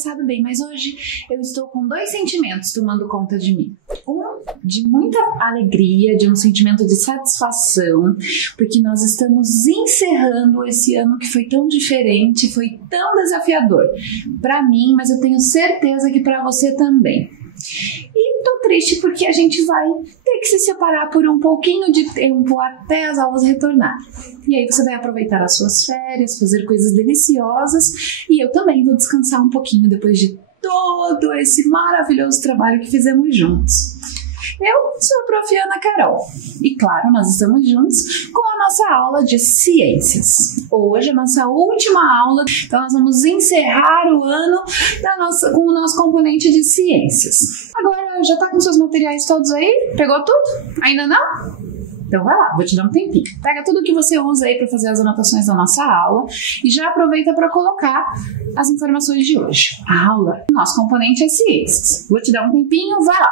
passado bem, mas hoje eu estou com 2 sentimentos tomando conta de mim. Um de muita alegria, de um sentimento de satisfação, porque nós estamos encerrando esse ano que foi tão diferente, foi tão desafiador para mim, mas eu tenho certeza que para você também. E tô triste porque a gente vai ter que se separar por um pouquinho de tempo até as aulas retornarem. E aí você vai aproveitar as suas férias, fazer coisas deliciosas, e eu também vou descansar um pouquinho depois de todo esse maravilhoso trabalho que fizemos juntos. Eu sou a Prof. Ana Carol e, claro, nós estamos juntos com a nossa aula de ciências. Hoje é a nossa última aula, então nós vamos encerrar o ano com o nosso componente de ciências. Agora, já tá com seus materiais todos aí? Pegou tudo? Ainda não? Então vai lá, vou te dar um tempinho. Pega tudo que você usa aí para fazer as anotações da nossa aula e já aproveita para colocar as informações de hoje. A aula, nosso componente é ciências. Vou te dar um tempinho, vai lá.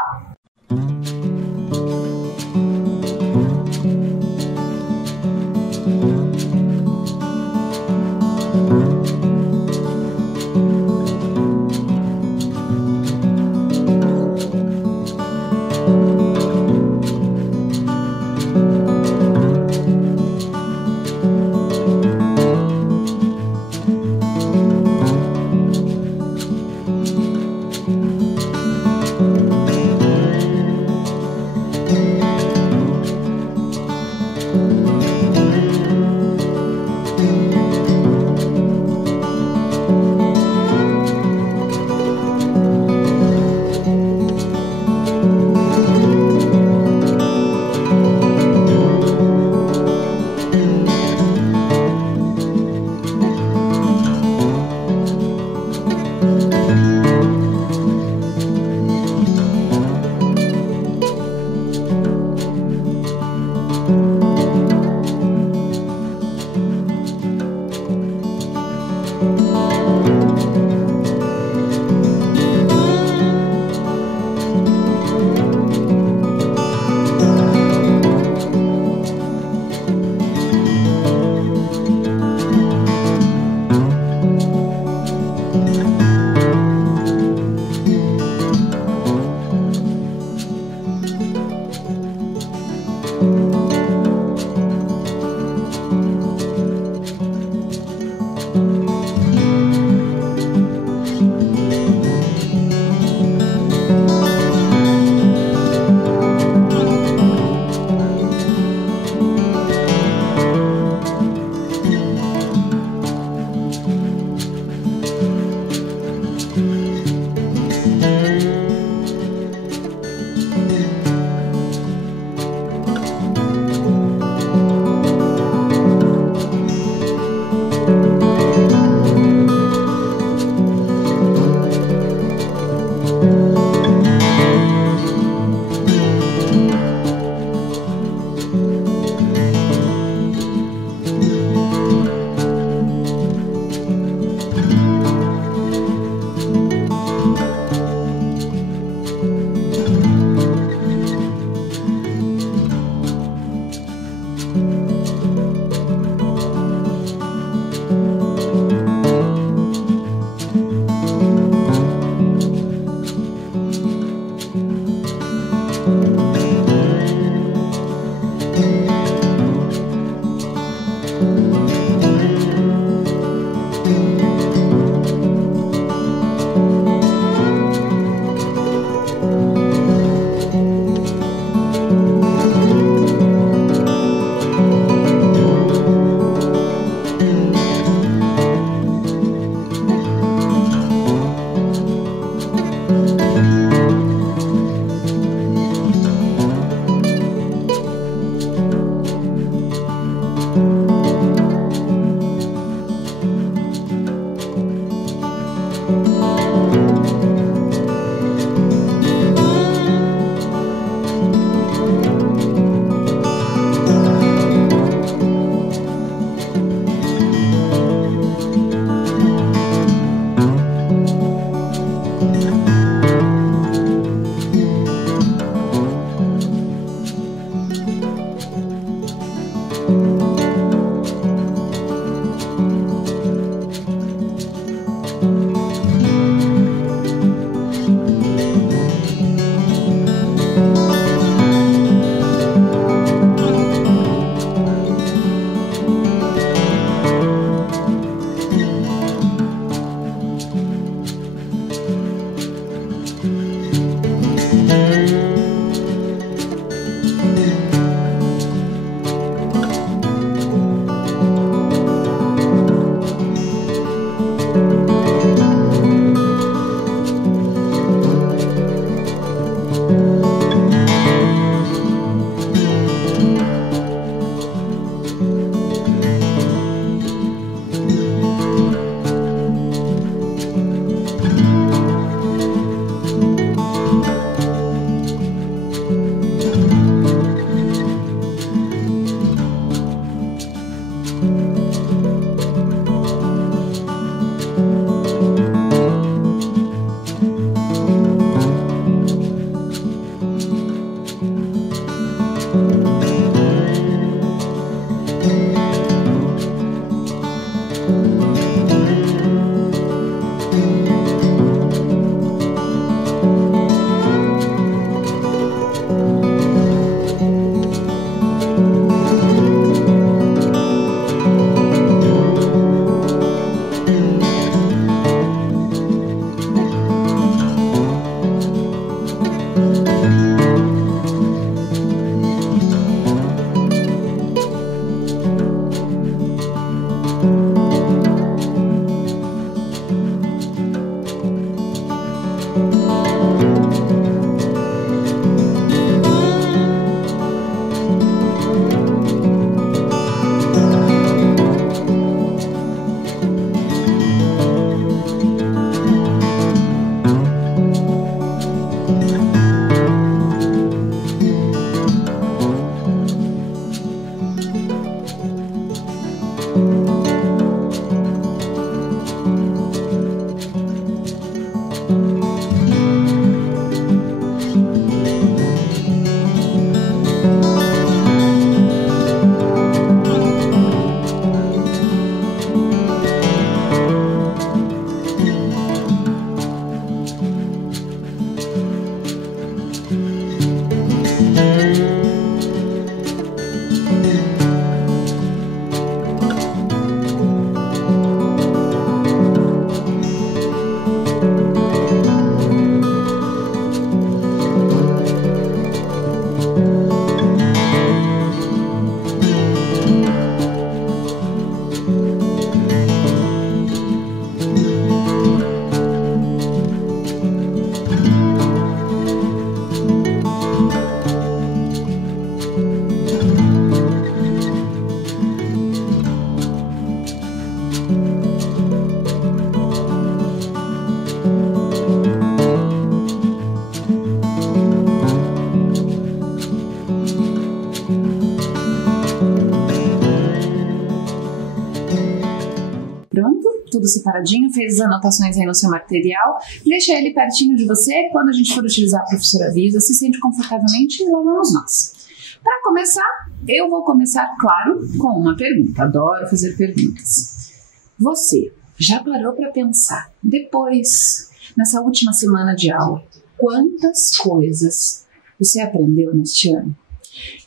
tudo separadinho, fez as anotações aí no seu material, deixa ele pertinho de você, quando a gente for utilizar, a professora avisa, se sente confortavelmente e lá vamos nós. Para começar, eu vou começar, claro, com uma pergunta. Adoro fazer perguntas. Você já parou para pensar, depois, nessa última semana de aula, quantas coisas você aprendeu neste ano?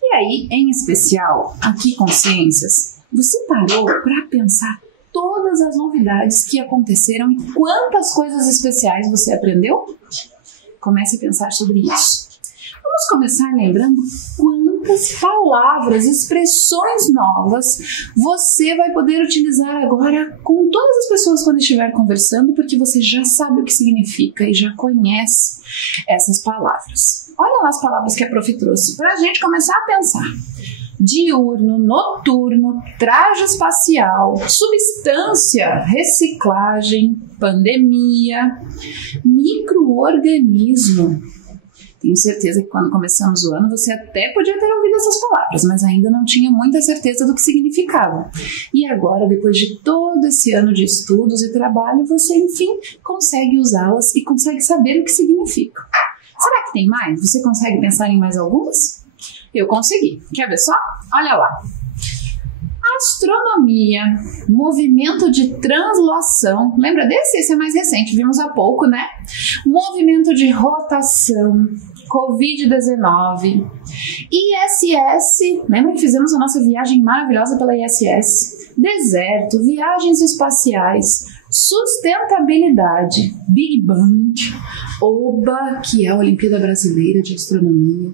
E aí, em especial, aqui com Ciências, você parou para pensar todas as novidades que aconteceram e quantas coisas especiais você aprendeu? Comece a pensar sobre isso. Vamos começar lembrando quantas palavras, expressões novas você vai poder utilizar agora com todas as pessoas quando estiver conversando, porque você já sabe o que significa e já conhece essas palavras. Olha lá as palavras que a prof trouxe para a gente começar a pensar. Diurno, noturno, traje espacial, substância, reciclagem, pandemia, micro-organismo. Tenho certeza que quando começamos o ano você até podia ter ouvido essas palavras, mas ainda não tinha muita certeza do que significavam. E agora, depois de todo esse ano de estudos e trabalho, você, enfim, consegue usá-las e consegue saber o que significam. Será que tem mais? Você consegue pensar em mais algumas? Eu consegui. Quer ver só? Olha lá. Astronomia, movimento de translação, lembra desse? Esse é mais recente, vimos há pouco, né? Movimento de rotação, Covid-19, ISS, lembra que fizemos a nossa viagem maravilhosa pela ISS? Deserto, viagens espaciais, sustentabilidade, Big Bang, OBA, que é a Olimpíada Brasileira de Astronomia.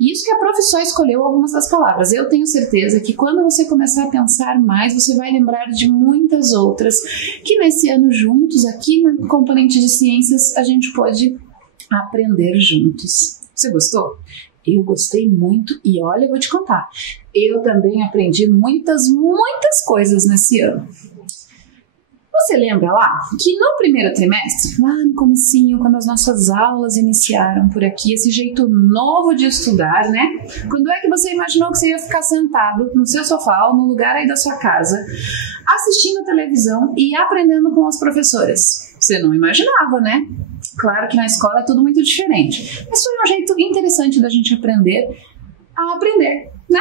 Isso que a prof só escolheu algumas das palavras. Eu tenho certeza que quando você começar a pensar mais, você vai lembrar de muitas outras que nesse ano juntos, aqui no componente de ciências, a gente pode aprender juntos. Você gostou? Eu gostei muito e olha, eu vou te contar. Eu também aprendi muitas coisas nesse ano. Você lembra lá que no primeiro trimestre, lá no comecinho, quando as nossas aulas iniciaram por aqui, esse jeito novo de estudar, né? Quando é que você imaginou que você ia ficar sentado no seu sofá ou no lugar aí da sua casa, assistindo televisão e aprendendo com as professoras? Você não imaginava, né? Claro que na escola é tudo muito diferente, mas foi um jeito interessante da gente aprender a aprender, né?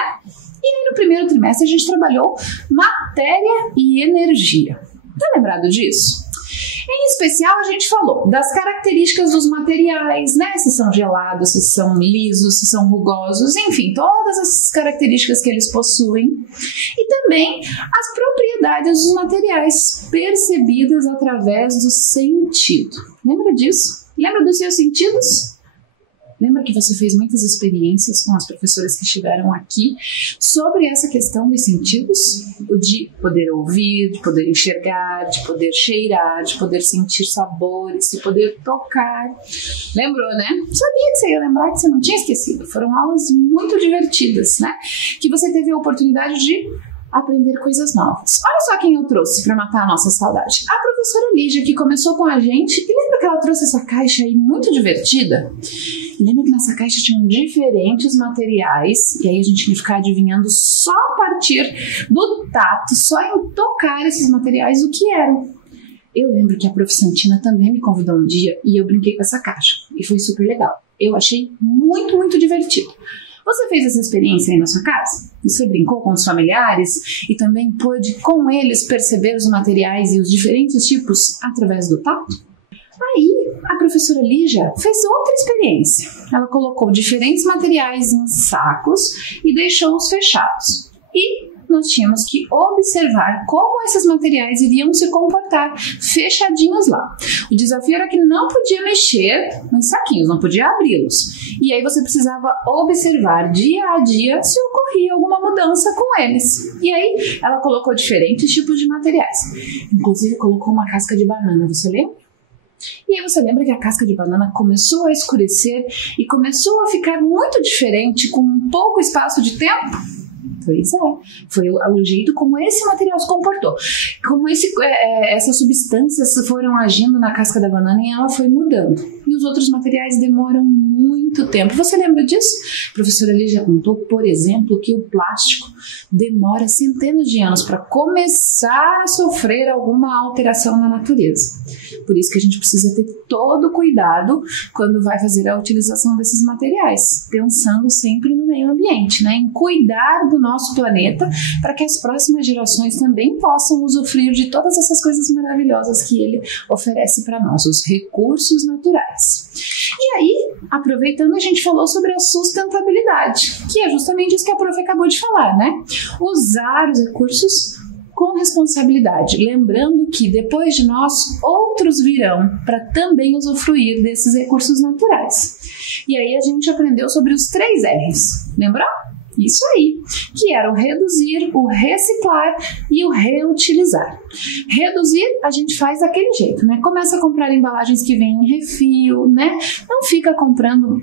E aí no primeiro trimestre a gente trabalhou matéria e energia. Tá lembrado disso? Em especial, a gente falou das características dos materiais, né? Se são gelados, se são lisos, se são rugosos, enfim, todas as características que eles possuem. E também as propriedades dos materiais percebidas através do sentido. Lembra disso? Lembra dos seus sentidos? Lembra que você fez muitas experiências com as professoras que estiveram aqui sobre essa questão dos sentidos? O de poder ouvir, de poder enxergar, de poder cheirar, de poder sentir sabores, de poder tocar. Lembrou, né? Sabia que você ia lembrar, que você não tinha esquecido. Foram aulas muito divertidas, né? Que você teve a oportunidade de aprender coisas novas. Olha só quem eu trouxe para matar a nossa saudade. A professora Lígia, que começou com a gente. E lembra que ela trouxe essa caixa aí muito divertida? Lembra que nessa caixa tinham diferentes materiais, e aí a gente ia ficar adivinhando só a partir do tato, só em tocar esses materiais o que eram. Eu lembro que a prof Santina também me convidou um dia e eu brinquei com essa caixa, e foi super legal. Eu achei muito divertido. Você fez essa experiência aí na sua casa? Você brincou com os familiares e também pôde com eles perceber os materiais e os diferentes tipos através do tato? Aí, a professora Lígia fez outra experiência. Ela colocou diferentes materiais em sacos e deixou-os fechados. E nós tínhamos que observar como esses materiais iriam se comportar fechadinhos lá. O desafio era que não podia mexer nos saquinhos, não podia abri-los. E aí você precisava observar dia a dia se ocorria alguma mudança com eles. E aí ela colocou diferentes tipos de materiais. Inclusive colocou uma casca de banana, você lembra? E aí você lembra que a casca de banana começou a escurecer e começou a ficar muito diferente com um pouco espaço de tempo? Pois é, foi o jeito como esse material se comportou, como essas substâncias foram agindo na casca da banana e ela foi mudando. E os outros materiais demoram muito muito tempo. Você lembra disso? A professora Lígia contou, por exemplo, que o plástico demora centenas de anos para começar a sofrer alguma alteração na natureza. Por isso que a gente precisa ter todo o cuidado quando vai fazer a utilização desses materiais, pensando sempre no meio ambiente, né? Em cuidar do nosso planeta para que as próximas gerações também possam usufruir de todas essas coisas maravilhosas que ele oferece para nós, os recursos naturais. E aí, aproveitando, a gente falou sobre a sustentabilidade, que é justamente isso que a prof acabou de falar, né? Usar os recursos com responsabilidade, lembrando que depois de nós, outros virão para também usufruir desses recursos naturais. E aí a gente aprendeu sobre os 3 R's, lembra? Isso aí, que era o reduzir, o reciclar e o reutilizar. Reduzir a gente faz daquele jeito, né? Começa a comprar embalagens que vêm em refil, né? Não fica comprando,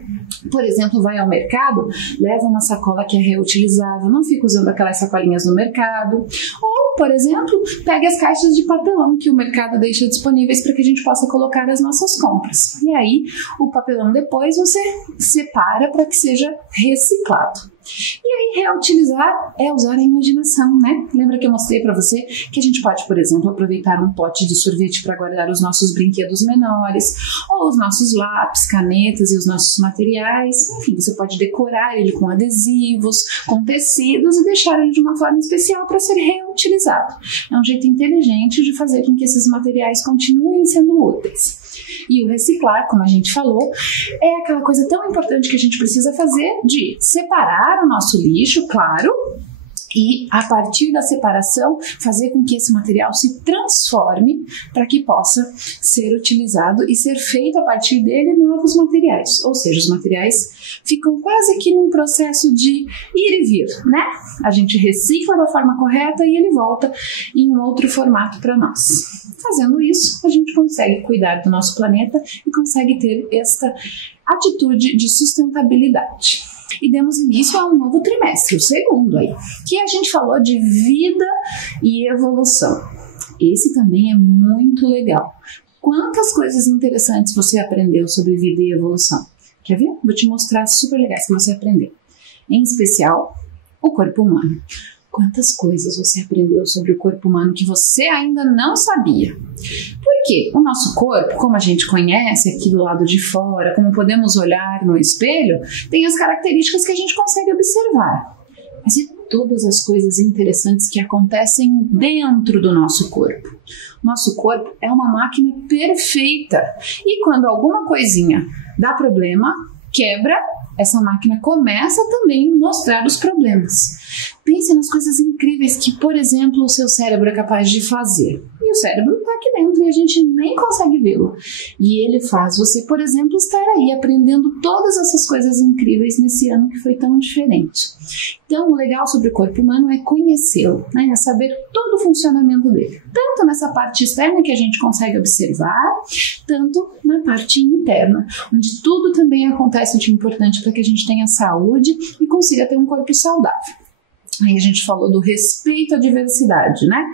por exemplo, vai ao mercado, leva uma sacola que é reutilizável, não fica usando aquelas sacolinhas no mercado. Ou, por exemplo, pega as caixas de papelão que o mercado deixa disponíveis para que a gente possa colocar as nossas compras. E aí, o papelão depois você separa para que seja reciclado. E aí, reutilizar é usar a imaginação, né? Lembra que eu mostrei para você que a gente pode, por exemplo, aproveitar um pote de sorvete para guardar os nossos brinquedos menores, ou os nossos lápis, canetas e os nossos materiais. Enfim, você pode decorar ele com adesivos, com tecidos e deixar ele de uma forma especial para ser reutilizado. É um jeito inteligente de fazer com que esses materiais continuem sendo úteis. E o reciclar, como a gente falou, é aquela coisa tão importante que a gente precisa fazer de separar o nosso lixo, claro, e a partir da separação fazer com que esse material se transforme para que possa ser utilizado e ser feito a partir dele novos materiais. Ou seja, os materiais ficam quase que num processo de ir e vir, né? A gente recicla da forma correta e ele volta em um outro formato para nós. Fazendo isso, a gente consegue cuidar do nosso planeta e consegue ter esta atitude de sustentabilidade. E demos início a um novo trimestre, o segundo aí, que a gente falou de vida e evolução. Esse também é muito legal. Quantas coisas interessantes você aprendeu sobre vida e evolução? Quer ver? Vou te mostrar super legais que você aprendeu. Em especial, o corpo humano. Quantas coisas você aprendeu sobre o corpo humano que você ainda não sabia? Porque o nosso corpo, como a gente conhece aqui do lado de fora, como podemos olhar no espelho, tem as características que a gente consegue observar. Mas e todas as coisas interessantes que acontecem dentro do nosso corpo? Nosso corpo é uma máquina perfeita. E quando alguma coisinha dá problema, quebra, essa máquina começa também a mostrar os problemas. Pense nas coisas incríveis que, por exemplo, o seu cérebro é capaz de fazer. E o cérebro está aqui dentro e a gente nem consegue vê-lo. E ele faz você, por exemplo, estar aí aprendendo todas essas coisas incríveis nesse ano que foi tão diferente. Então, o legal sobre o corpo humano é conhecê-lo, né? É saber todo o funcionamento dele. Tanto nessa parte externa que a gente consegue observar, tanto na parte interna, onde tudo também acontece de importante para que a gente tenha saúde e consiga ter um corpo saudável. Aí a gente falou do respeito à diversidade, né?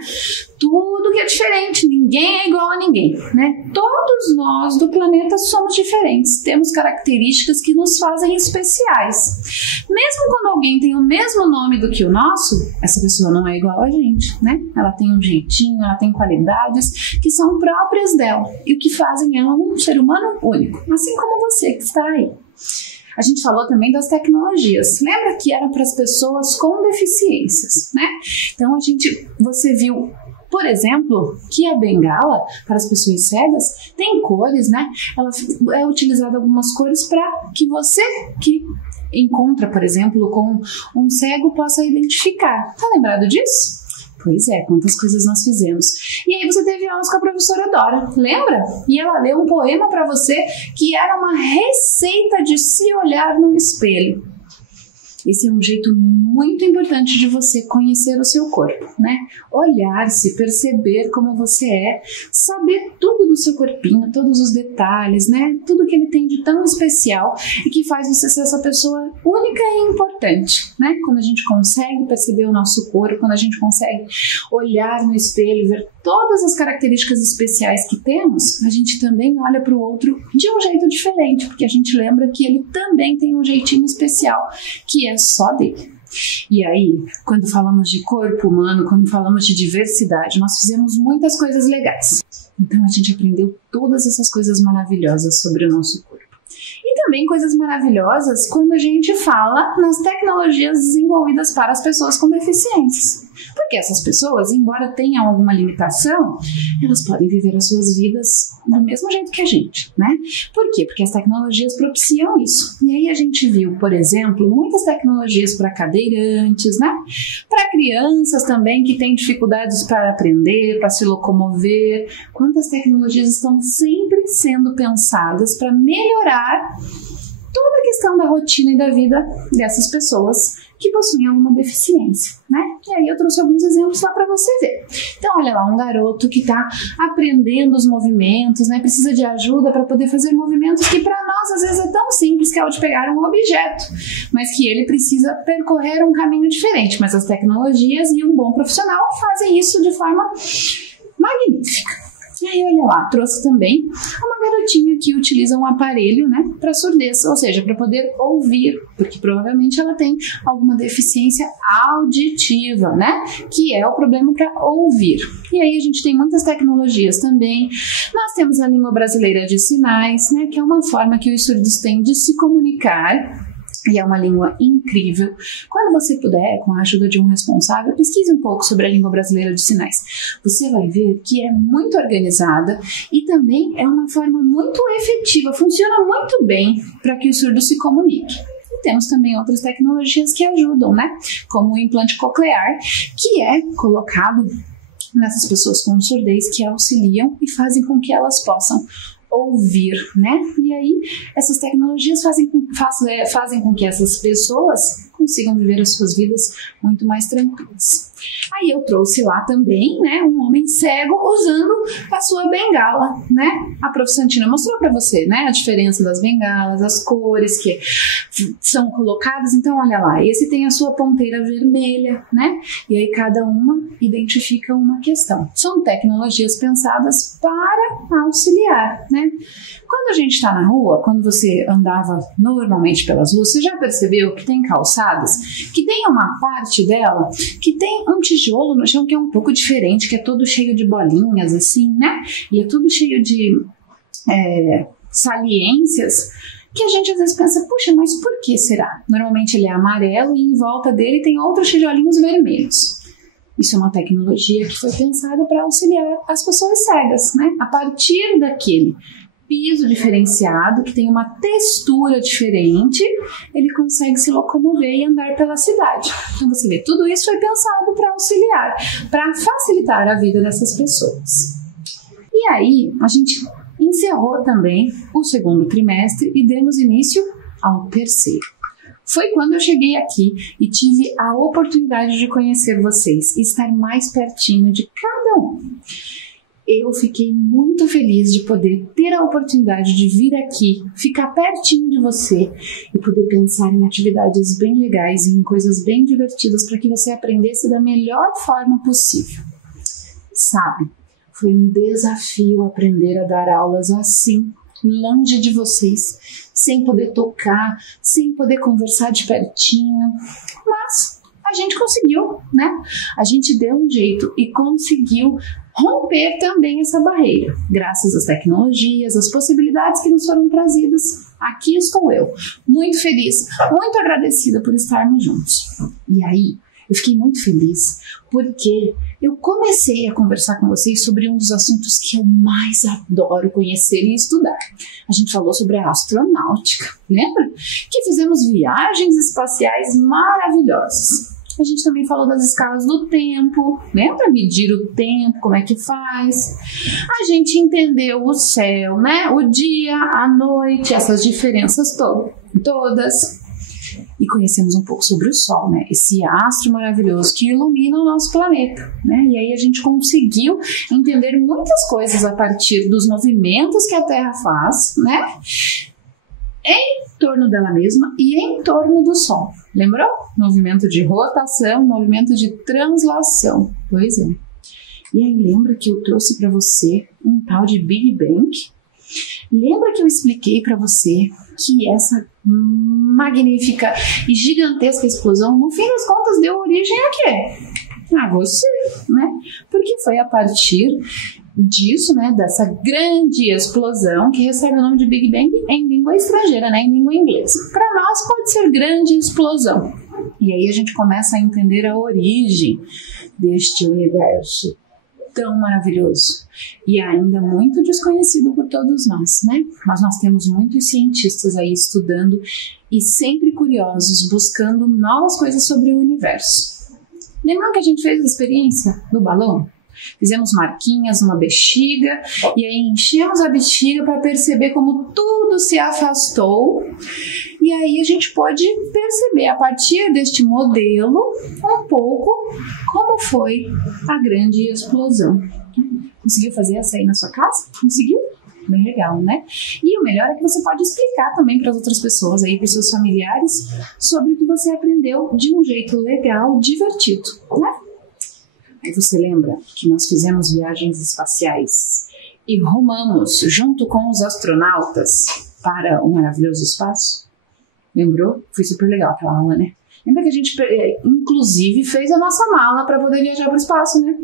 Tudo que é diferente, ninguém é igual a ninguém, né? Todos nós do planeta somos diferentes, temos características que nos fazem especiais. Mesmo quando alguém tem o mesmo nome do que o nosso, essa pessoa não é igual a gente, né? Ela tem um jeitinho, ela tem qualidades que são próprias dela e o que fazem ela um ser humano único, assim como você que está aí. A gente falou também das tecnologias. Lembra que eram para as pessoas com deficiências, né? Então você viu, por exemplo, que a bengala para as pessoas cegas tem cores, né? Ela é utilizada algumas cores para que você que encontra, por exemplo, com um cego possa identificar. Tá lembrado disso? Pois é, quantas coisas nós fizemos. E aí você teve aulas com a professora Dora, lembra? E ela leu um poema para você que era uma receita de se olhar no espelho. Esse é um jeito muito importante de você conhecer o seu corpo, né? Olhar-se, perceber como você é, saber tudo do seu corpinho, todos os detalhes, né? Tudo que ele tem de tão especial e que faz você ser essa pessoa única e importante, né? Quando a gente consegue perceber o nosso corpo, quando a gente consegue olhar no espelho e ver todas as características especiais que temos, a gente também olha para o outro de um jeito diferente, porque a gente lembra que ele também tem um jeitinho especial, que é só dele. E aí, quando falamos de corpo humano, quando falamos de diversidade, nós fizemos muitas coisas legais. Então a gente aprendeu todas essas coisas maravilhosas sobre o nosso corpo. E também coisas maravilhosas quando a gente fala nas tecnologias desenvolvidas para as pessoas com deficiências. Porque essas pessoas, embora tenham alguma limitação, elas podem viver as suas vidas do mesmo jeito que a gente, né? Por quê? Porque as tecnologias propiciam isso. E aí a gente viu, por exemplo, muitas tecnologias para cadeirantes, né? Para crianças também que têm dificuldades para aprender, para se locomover. Quantas tecnologias estão sempre sendo pensadas para melhorar toda a questão da rotina e da vida dessas pessoas que possuem alguma deficiência, né? E aí eu trouxe alguns exemplos lá para você ver. Então, olha lá, um garoto que está aprendendo os movimentos, né? Precisa de ajuda para poder fazer movimentos que para nós às vezes é tão simples, que é o de pegar um objeto, mas que ele precisa percorrer um caminho diferente. Mas as tecnologias e um bom profissional fazem isso de forma magnífica. E aí, olha lá, trouxe também uma garotinha que utiliza um aparelho, né, para surdez, ou seja, para poder ouvir, porque provavelmente ela tem alguma deficiência auditiva, né, que é o problema para ouvir. E aí a gente tem muitas tecnologias também. Nós temos a língua brasileira de sinais, né, que é uma forma que os surdos têm de se comunicar. E é uma língua incrível. Quando você puder, com a ajuda de um responsável, pesquise um pouco sobre a língua brasileira de sinais. Você vai ver que é muito organizada e também é uma forma muito efetiva, funciona muito bem para que o surdo se comunique. E temos também outras tecnologias que ajudam, né? Como o implante coclear, que é colocado nessas pessoas com surdez, que auxiliam e fazem com que elas possam ouvir, né? E aí essas tecnologias fazem com que essas pessoas consigam viver as suas vidas muito mais tranquilas. Aí eu trouxe lá também, né, um homem cego usando a sua bengala, né? A Prof. Santina mostrou para você, né, a diferença das bengalas, as cores que são colocadas. Então, olha lá, esse tem a sua ponteira vermelha, né? E aí cada uma identifica uma questão. São tecnologias pensadas para auxiliar, né? Quando a gente está na rua, quando você andava normalmente pelas ruas, você já percebeu que tem calçadas que tem uma parte dela que tem um tijolo no chão que é um pouco diferente, que é todo cheio de bolinhas, assim, né? E é tudo cheio de saliências, que a gente às vezes pensa, puxa, mas por que será? Normalmente ele é amarelo e em volta dele tem outros tijolinhos vermelhos. Isso é uma tecnologia que foi pensada para auxiliar as pessoas cegas, né? A partir daquele piso diferenciado, que tem uma textura diferente, ele consegue se locomover e andar pela cidade. Então você vê, tudo isso foi pensado para auxiliar, para facilitar a vida dessas pessoas. E aí, a gente encerrou também o segundo trimestre e demos início ao terceiro. Foi quando eu cheguei aqui e tive a oportunidade de conhecer vocês e estar mais pertinho de cada um. Eu fiquei muito feliz de poder ter a oportunidade de vir aqui, ficar pertinho de você e poder pensar em atividades bem legais e em coisas bem divertidas para que você aprendesse da melhor forma possível. Sabe, foi um desafio aprender a dar aulas assim, longe de vocês, sem poder tocar, sem poder conversar de pertinho, mas a gente conseguiu, né? A gente deu um jeito e conseguiu romper também essa barreira, graças às tecnologias, às possibilidades que nos foram trazidas. Aqui estou eu, muito feliz, muito agradecida por estarmos juntos. E aí, eu fiquei muito feliz porque eu comecei a conversar com vocês sobre um dos assuntos que eu mais adoro conhecer e estudar. A gente falou sobre a astronáutica, lembra? Que fizemos viagens espaciais maravilhosas. A gente também falou das escalas do tempo, né? Para medir o tempo, como é que faz. A gente entendeu o céu, né? O dia, a noite, essas diferenças todas. e conhecemos um pouco sobre o Sol, né? Esse astro maravilhoso que ilumina o nosso planeta, né? E aí a gente conseguiu entender muitas coisas a partir dos movimentos que a Terra faz, né? Em torno dela mesma e em torno do Sol. Lembrou? Movimento de rotação, movimento de translação. Pois é. E aí lembra que eu trouxe para você um tal de Big Bang? Lembra que eu expliquei para você que essa magnífica e gigantesca explosão, no fim das contas, deu origem a quê? A você, né? Porque foi a partir disso, né, dessa grande explosão que recebe o nome de Big Bang em língua estrangeira, né, em língua inglesa. Para nós pode ser grande explosão. E aí a gente começa a entender a origem deste universo tão maravilhoso e ainda muito desconhecido por todos nós, né? Mas nós temos muitos cientistas aí estudando e sempre curiosos, buscando novas coisas sobre o universo. Lembram que a gente fez a experiência do balão? Fizemos marquinhas numa bexiga e aí enchemos a bexiga para perceber como tudo se afastou. E aí a gente pode perceber a partir deste modelo um pouco como foi a grande explosão. Conseguiu fazer essa aí na sua casa? Conseguiu? Bem legal, né? E o melhor é que você pode explicar também para as outras pessoas aí, para os seus familiares, sobre o que você aprendeu de um jeito legal, divertido, né? Aí você lembra que nós fizemos viagens espaciais e rumamos junto com os astronautas para o maravilhoso espaço? Lembrou? Foi super legal aquela aula, né? Lembra que a gente, inclusive, fez a nossa mala para poder viajar para o espaço, né?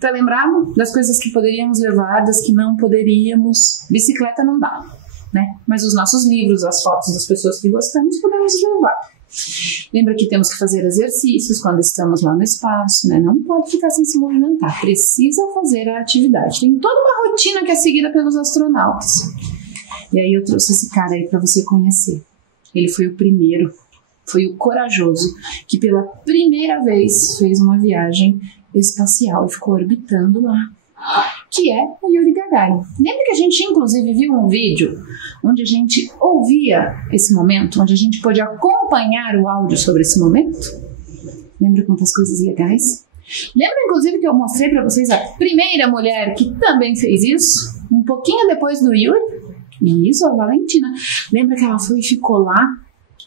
Tá lembrado? Das coisas que poderíamos levar, das que não poderíamos. Bicicleta não dá, né? Mas os nossos livros, as fotos das pessoas que gostamos, podemos levar. Lembra que temos que fazer exercícios quando estamos lá no espaço, né? Não pode ficar sem se movimentar, precisa fazer a atividade. Tem toda uma rotina que é seguida pelos astronautas. E aí eu trouxe esse cara aí para você conhecer. Ele foi o primeiro, foi o corajoso, que pela primeira vez fez uma viagem espacial e ficou orbitando lá, que é o Yuri Gagarin. Lembra que a gente inclusive viu um vídeo onde a gente ouvia esse momento, onde a gente pôde acompanhar o áudio sobre esse momento? Lembra quantas coisas legais? Lembra inclusive que eu mostrei para vocês a primeira mulher que também fez isso? Um pouquinho depois do Yuri? Isso, a Valentina. Lembra que ela foi e ficou lá?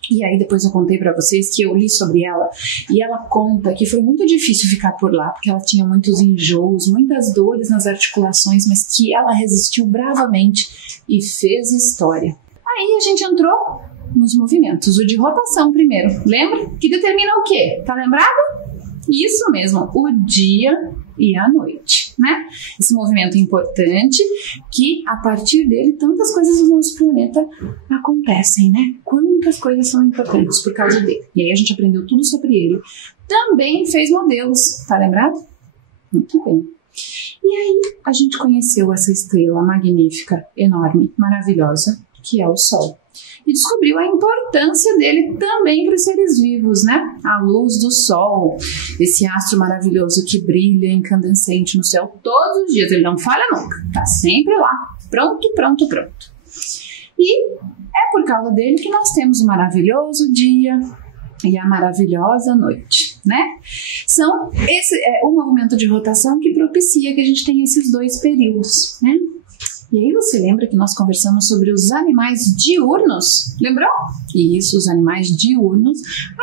E aí depois eu contei pra vocês que eu li sobre ela e ela conta que foi muito difícil ficar por lá porque ela tinha muitos enjoos, muitas dores nas articulações, mas que ela resistiu bravamente e fez história. Aí a gente entrou nos movimentos, o de rotação primeiro, lembra? Que determina o quê? Tá lembrado? Isso mesmo, o dia e a noite, né? Esse movimento importante que a partir dele tantas coisas do nosso planeta acontecem, né? Quantas coisas são importantes por causa dele. E aí a gente aprendeu tudo sobre ele. Também fez modelos, tá lembrado? Muito bem. E aí a gente conheceu essa estrela magnífica, enorme, maravilhosa, que é o Sol. E descobriu a importância dele também para os seres vivos, né? A luz do Sol, esse astro maravilhoso que brilha incandescente no céu todos os dias, ele não falha nunca, tá sempre lá, pronto, pronto, pronto. E é por causa dele que nós temos o maravilhoso dia e a maravilhosa noite, né? Esse é o movimento de rotação que propicia que a gente tenha esses dois períodos, né? E aí você lembra que nós conversamos sobre os animais diurnos? Lembrou? Isso, os animais diurnos,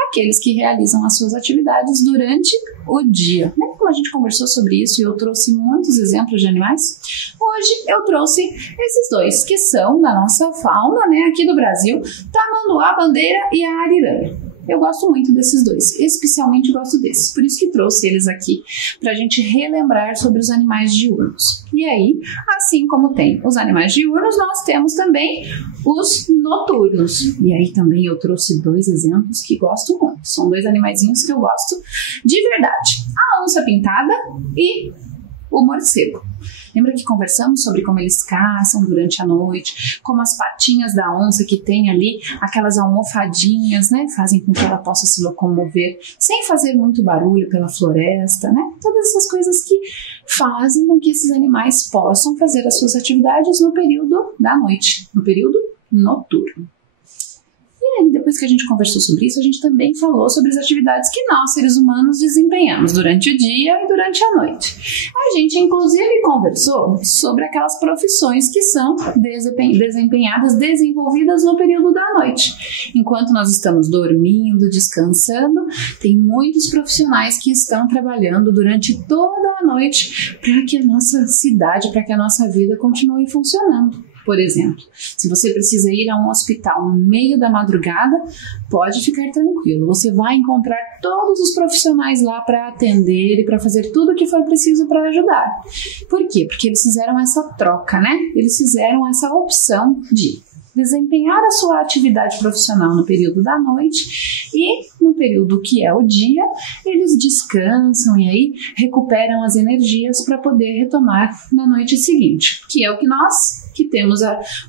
aqueles que realizam as suas atividades durante o dia. Lembra como a gente conversou sobre isso e eu trouxe muitos exemplos de animais? Hoje eu trouxe esses dois, que são da nossa fauna, né, aqui do Brasil, tamanduá, bandeira e a arirânia. Eu gosto muito desses dois, especialmente gosto desses, por isso que trouxe eles aqui, para a gente relembrar sobre os animais diurnos. E aí, assim como tem os animais diurnos, nós temos também os noturnos. E aí também eu trouxe dois exemplos que gosto muito, são dois animaizinhos que eu gosto de verdade. A onça pintada e o morcego. Lembra que conversamos sobre como eles caçam durante a noite, como as patinhas da onça que tem ali, aquelas almofadinhas, né, fazem com que ela possa se locomover sem fazer muito barulho pela floresta, né? Todas essas coisas que fazem com que esses animais possam fazer as suas atividades no período da noite, no período noturno. E E aí, depois que a gente conversou sobre isso, a gente também falou sobre as atividades que nós, seres humanos, desempenhamos durante o dia e durante a noite. A gente, inclusive, conversou sobre aquelas profissões que são desempenhadas, desenvolvidas no período da noite. Enquanto nós estamos dormindo, descansando, tem muitos profissionais que estão trabalhando durante toda a noite para que a nossa cidade, para que a nossa vida continue funcionando. Por exemplo, se você precisa ir a um hospital no meio da madrugada, pode ficar tranquilo. Você vai encontrar todos os profissionais lá para atender e para fazer tudo o que for preciso para ajudar. Por quê? Porque eles fizeram essa troca, né? Eles fizeram essa opção de desempenhar a sua atividade profissional no período da noite e no período que é o dia, eles descansam e aí recuperam as energias para poder retomar na noite seguinte, que é o que nós que temos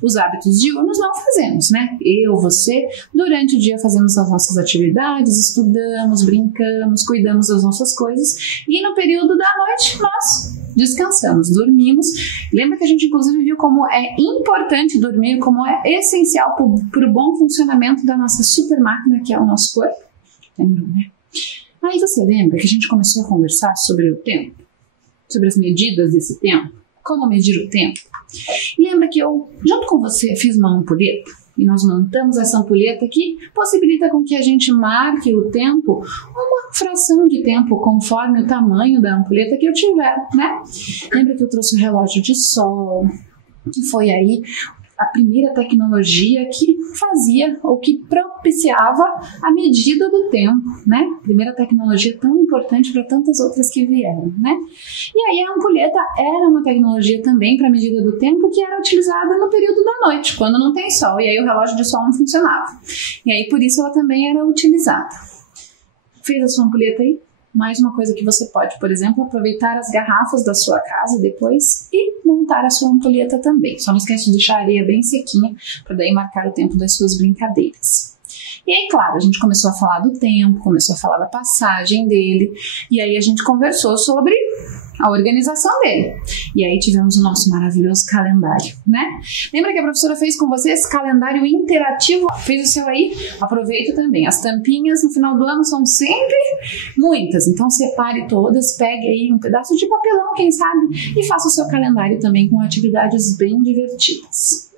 os hábitos diurnos não fazemos, né? Eu, você, durante o dia fazemos as nossas atividades, estudamos, brincamos, cuidamos das nossas coisas e no período da noite nós descansamos, dormimos. Lembra que a gente inclusive viu como é importante dormir, como é essencial para o bom funcionamento da nossa super máquina que é o nosso corpo? Lembrou, né? Aí você lembra que a gente começou a conversar sobre o tempo? Sobre as medidas desse tempo? Como medir o tempo? Lembra que eu, junto com você, fiz uma ampulheta? E nós montamos essa ampulheta que possibilita com que a gente marque o tempo, uma fração de tempo, conforme o tamanho da ampulheta que eu tiver, né? Lembra que eu trouxe o relógio de sol, que foi aí a primeira tecnologia que fazia ou que propiciava a medida do tempo, né? Primeira tecnologia tão importante para tantas outras que vieram, né? E aí a ampulheta era uma tecnologia também para medida do tempo que era utilizada no período da noite, quando não tem sol, e aí o relógio de sol não funcionava. E aí por isso ela também era utilizada. Fez a sua ampulheta aí? Mais uma coisa que você pode, por exemplo, aproveitar as garrafas da sua casa depois e montar a sua ampulheta também. Só não esquece de deixar a areia bem sequinha para daí marcar o tempo das suas brincadeiras. E aí, claro, a gente começou a falar do tempo, começou a falar da passagem dele, e aí a gente conversou sobre a organização dele. E aí tivemos o nosso maravilhoso calendário, né? Lembra que a professora fez com você esse calendário interativo? Fez o seu aí? Aproveita também. As tampinhas no final do ano são sempre muitas, então separe todas, pegue aí um pedaço de papelão, quem sabe, e faça o seu calendário também com atividades bem divertidas.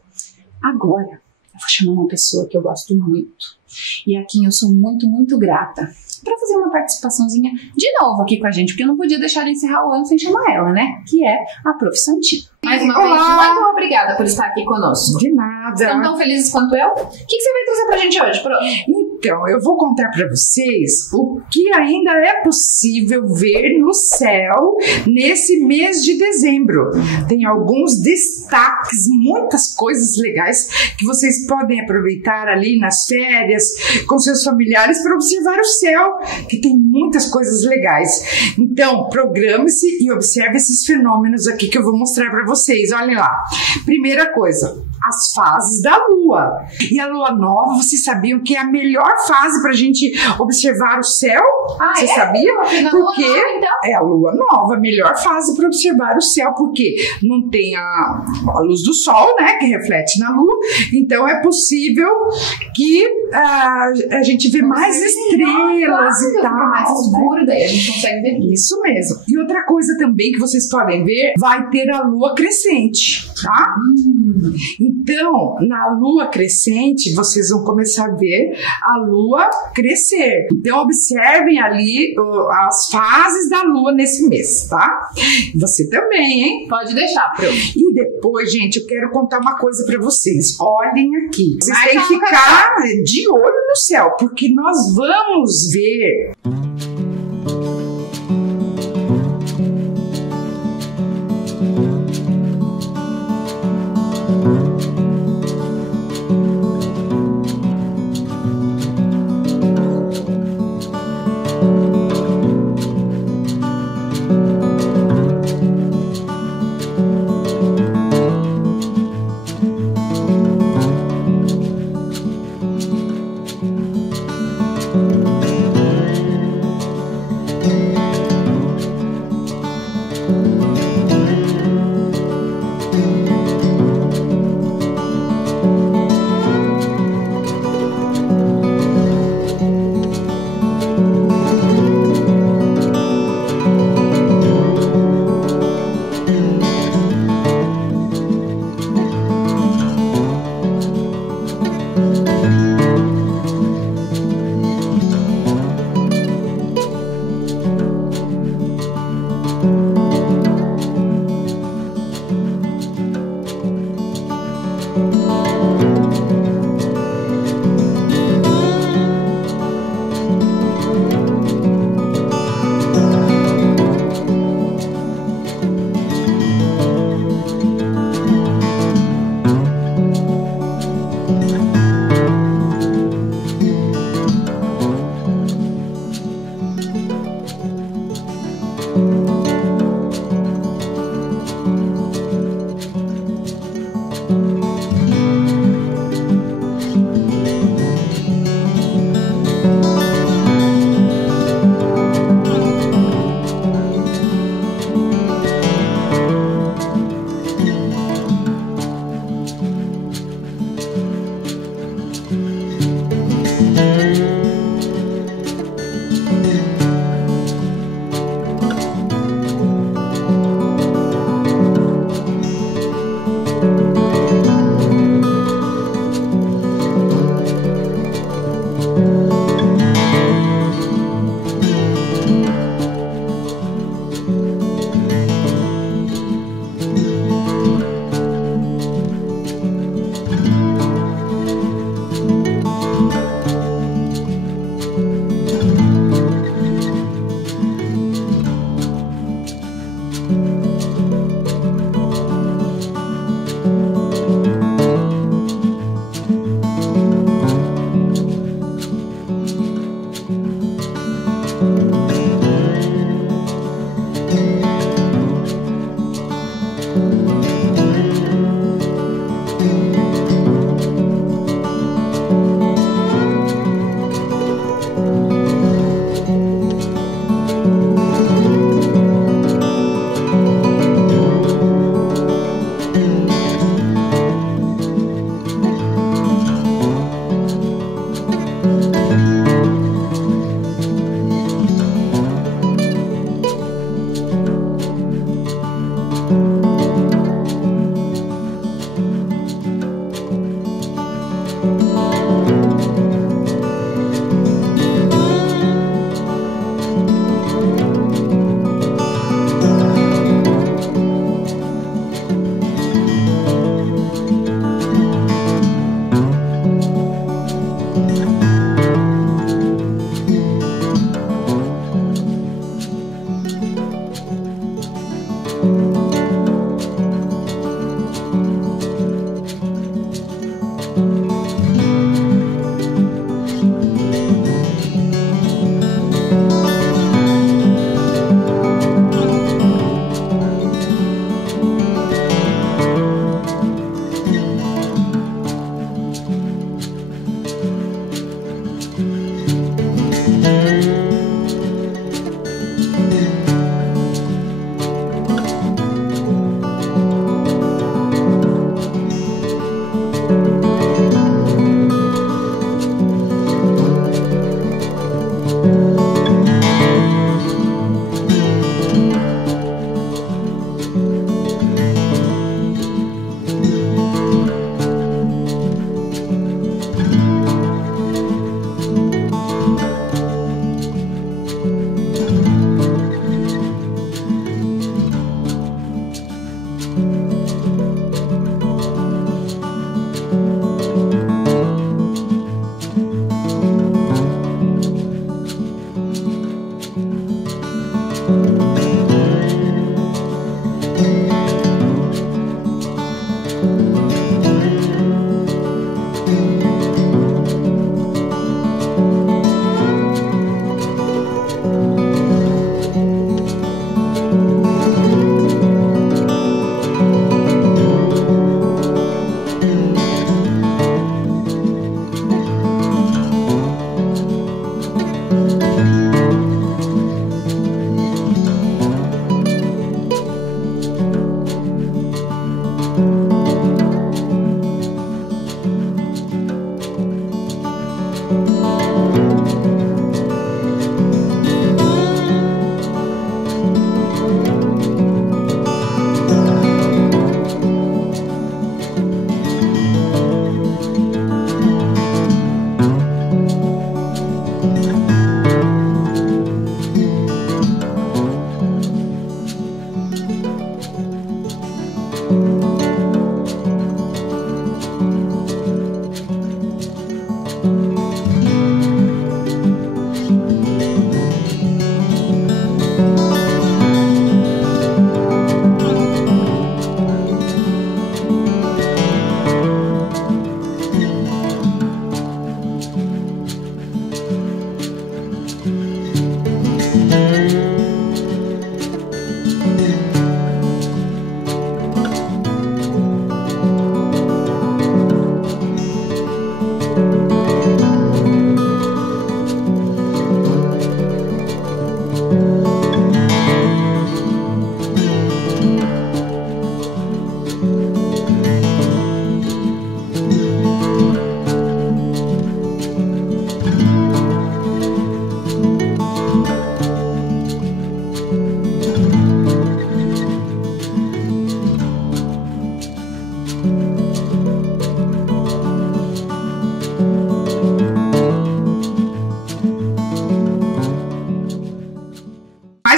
Agora, eu vou chamar uma pessoa que eu gosto muito e a quem eu sou muito, muito grata para fazer uma participaçãozinha de novo aqui com a gente, porque eu não podia deixar de encerrar o ano sem chamar ela, né? Que é a Prof. Santina. Mais uma vez, muito obrigada por estar aqui conosco. De nada. Estão tão felizes quanto eu? O que você vai trazer pra gente hoje, Prof? Então, eu vou contar para vocês o que ainda é possível ver no céu nesse mês de dezembro. Tem alguns destaques, muitas coisas legais que vocês podem aproveitar ali nas férias com seus familiares para observar o céu, que tem muitas coisas legais. Então, programe-se e observe esses fenômenos aqui que eu vou mostrar para vocês. Olhem lá. Primeira coisa, as fases da Lua. E a Lua nova, vocês sabiam que é a melhor fase para a gente observar o céu? Você sabia? Porque é a Lua nova, a melhor fase para observar o céu, porque não tem a luz do Sol, né, que reflete na Lua, então é possível que a gente vê mais estrelas e tal. Mais escuro, daí a gente consegue ver. Isso mesmo. E outra coisa também que vocês podem ver, vai ter a Lua crescente, tá? Então, na Lua crescente, vocês vão começar a ver a Lua crescer. Então, observem ali as fases da Lua nesse mês, tá? Você também, hein? Pode deixar, Pro. E depois, gente, eu quero contar uma coisa pra vocês. Olhem aqui. Vocês têm que ficar de olho no céu, porque nós vamos ver...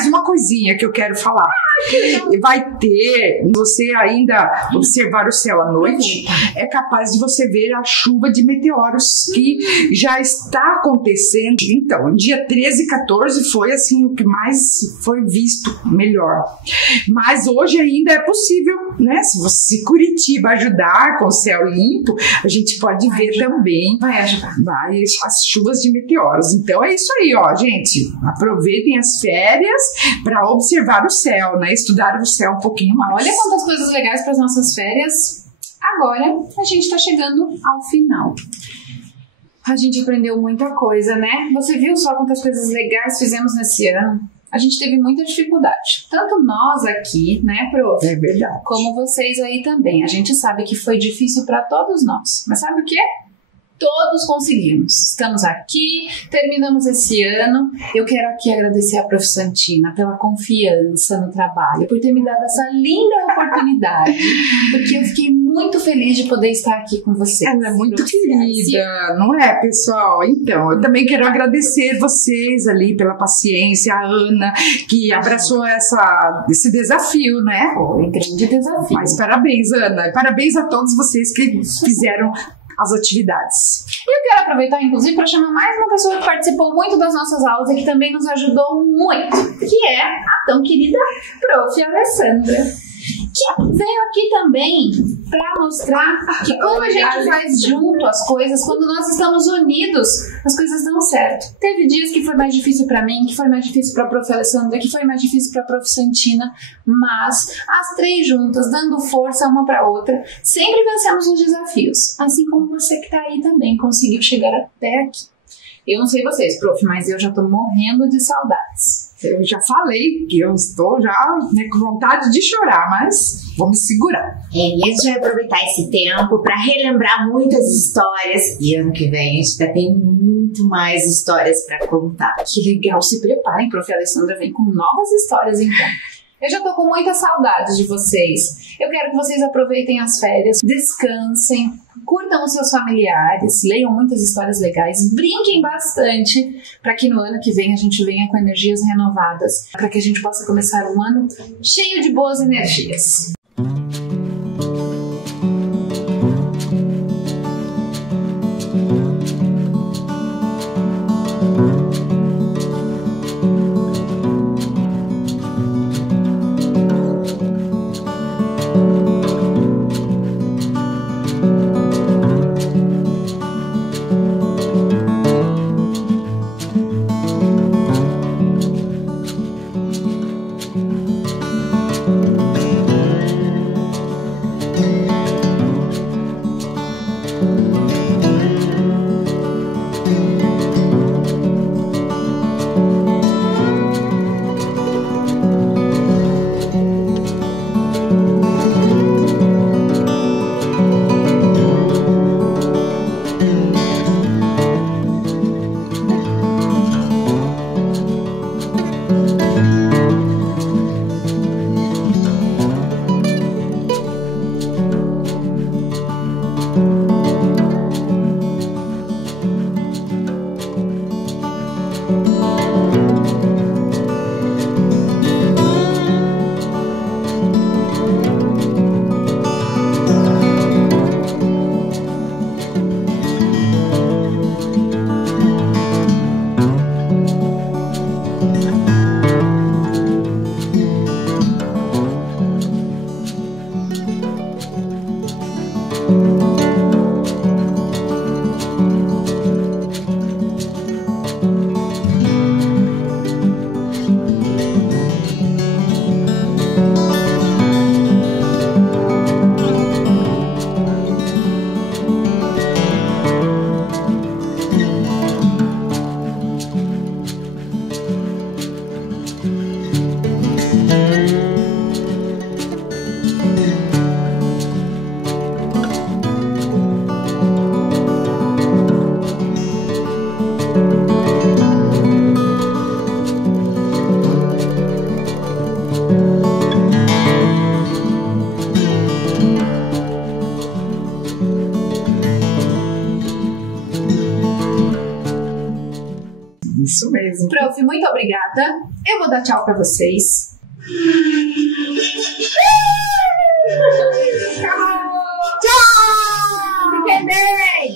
Mais uma coisinha que eu quero falar. E vai ter, você ainda observar o céu à noite, é capaz de você ver a chuva de meteoros que já está acontecendo. Então, dia 13 e 14 foi assim o que mais foi visto melhor. Mas hoje ainda é possível, né? Se Curitiba ajudar com o céu limpo, a gente pode ver também as chuvas de meteoros. Então é isso aí, ó, gente. Aproveitem as férias para observar o céu, né? Estudar o céu um pouquinho mais. Olha quantas coisas legais para as nossas férias. Agora a gente está chegando ao final. A gente aprendeu muita coisa, né? Você viu só quantas coisas legais fizemos nesse ano? A gente teve muita dificuldade. Tanto nós aqui, né, prof? É verdade. Como vocês aí também. A gente sabe que foi difícil para todos nós. Mas sabe o quê? Todos conseguimos. Estamos aqui, terminamos esse ano. Eu quero aqui agradecer a Prof. Santina pela confiança no trabalho, por ter me dado essa linda oportunidade, porque eu fiquei muito feliz de poder estar aqui com vocês. Ela é muito querida, não é, pessoal? Então, eu também quero agradecer vocês ali pela paciência, a Ana, que abraçou esse desafio, né? Foi um grande desafio. Mas parabéns, Ana. E parabéns a todos vocês que fizeram as atividades. Eu quero aproveitar, inclusive, para chamar mais uma pessoa que participou muito das nossas aulas e que também nos ajudou muito, que é a tão querida Prof. Alessandra, que veio aqui também para mostrar que quando a gente faz junto as coisas, quando nós estamos unidos, as coisas dão certo. Teve dias que foi mais difícil para mim, que foi mais difícil para a Prof. Alessandra, que foi mais difícil para a Prof. Santina, mas as três juntas, dando força uma para outra, sempre vencemos os desafios. Assim como você que está aí também conseguiu chegar até aqui. Eu não sei vocês, prof, mas eu já estou morrendo de saudades. Eu já falei que eu estou já, né, com vontade de chorar, mas vou me segurar. E a gente vai aproveitar esse tempo para relembrar muitas histórias. E ano que vem a gente ainda tem muito mais histórias para contar. Que legal, se preparem, prof. Alessandra vem com novas histórias então. Eu já tô com muita saudade de vocês. Eu quero que vocês aproveitem as férias, descansem, curtam os seus familiares, leiam muitas histórias legais, brinquem bastante para que no ano que vem a gente venha com energias renovadas, para que a gente possa começar um ano cheio de boas energias. Isso mesmo. Prof, muito obrigada. Eu vou dar tchau para vocês. Tchau! Fiquem bem!